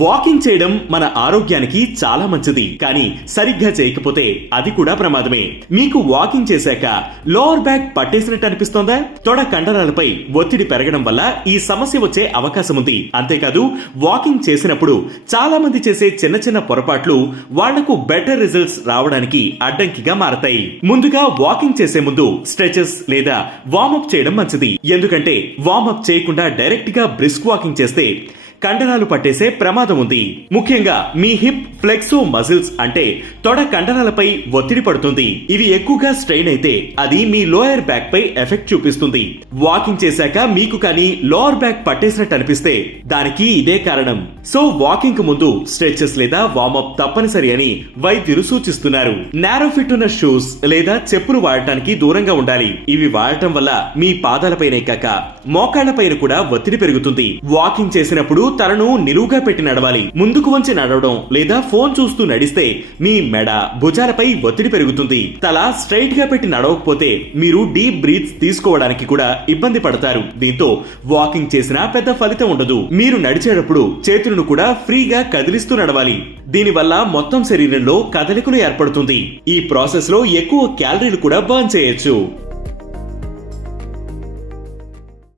Walking చేయడం మన ఆరోగ్యానికి చాలా మంచిది కానీ సరిగ్గా చేయకపోతే అది కూడా ప్రమాదమే. మీకు వాకింగ్ చేశాక లోవర్ బ్యాక్ పట్టేసినట్టు అనిపిస్తోందా? తొడ కండరాలపై ఒత్తిడి పెరగడం వల్ల ఈ సమస్య వచ్చే అవకాశం ఉంది. అంతేకాదు వాకింగ్ చేసినప్పుడు చాలా మంది చేసే చిన్న చిన్న పొరపాట్లు వాళ్ళకు బెటర్ రిజల్ట్స్ రావడానికి అడ్డంకిగా మారతాయి. ముందుగా వాకింగ్ చేసే ముందు స్ట్రెచెస్ లేదా వార్మప్ చేయడం మంచిది. ఎందుకంటే వార్మప్ చేయకుండా డైరెక్ట్గా బ్రిస్క్ వాకింగ్ చేస్తే కండరాలు పట్టేసే ప్రమాదం ఉంది. ముఖ్యంగా మీ హిప్ ఫ్లెక్సో మజిల్స్ అంటే తొడ కండరాలపై ఒత్తిడి పడుతుంది. ఇవి ఎక్కువగా స్ట్రెయిన్ అయితే అది మీ లోయర్ బ్యాక్ పై ఎఫెక్ట్ చూపిస్తుంది. వాకింగ్ చేశాక మీకు కానీ లోయర్ బ్యాక్ పట్టేసినట్టు అనిపిస్తే దానికి ఇదే కారణం. సో వాకింగ్కు ముందు స్ట్రెచెస్ లేదా వార్మప్ తప్పనిసరి అని వైద్యులు సూచిస్తున్నారు. నేరో ఫిట్ ఉన్న షూస్ లేదా చెప్పులు వాడటానికి దూరంగా ఉండాలి. ఇవి వాడటం వల్ల మీ పాదాలపైనే కాక మోకాళ్ళపైన కూడా ఒత్తిడి పెరుగుతుంది. వాకింగ్ చేసినప్పుడు తలను నిలువుగా పెట్టి నడవాలి. ముందుకు వంచి నడవడం లేదా ఫోన్ చూస్తూ నడిస్తే మీ మెడ భుజాలపై ఒత్తిడి పెరుగుతుంది. తల స్ట్రైట్గా పెట్టి నడవకపోతే మీరు డీప్ బ్రీత్స్ తీసుకోవడానికి కూడా ఇబ్బంది పడతారు. దీంతో వాకింగ్ చేసినా పెద్ద ఫలితం ఉండదు. మీరు నడిచేటప్పుడు చేతులను కూడా ఫ్రీగా కదిలిస్తూ నడవాలి. దీనివల్ల మొత్తం శరీరంలో కదలికలు ఏర్పడుతుంది. ఈ ప్రాసెస్లో ఎక్కువ క్యాలరీలు కూడా బర్న్ చేయొచ్చు.